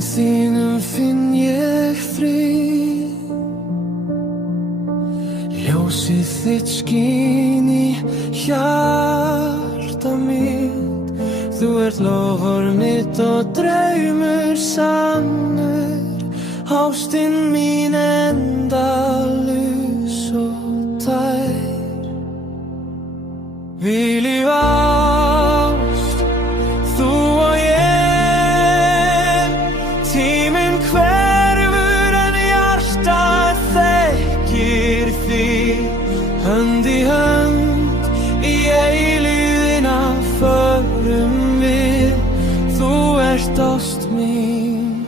þínum finn ég frið. Ljósið þitt skín í hjarta mitt. Þú ert loforð mitt og draumur sannur. Ástin mín endalaus og tær. Eilíf ást, þú og ég. Tíminn hverfur en hjartað þekkir þig. Hönd í hönd í eilífðina förum við. Þú ert ást mín,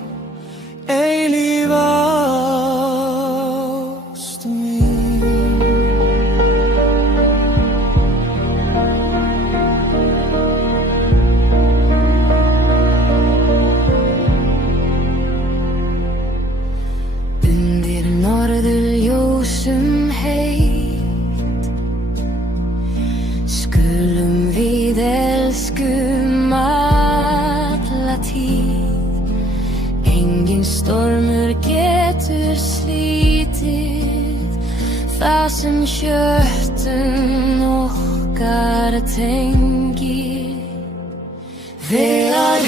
eilíf ást mín. Undir norðurljósum heit skulum við elskum alla tíð. Enginn stormur getur slítið það sem hjörtum okkar tengir. Þegar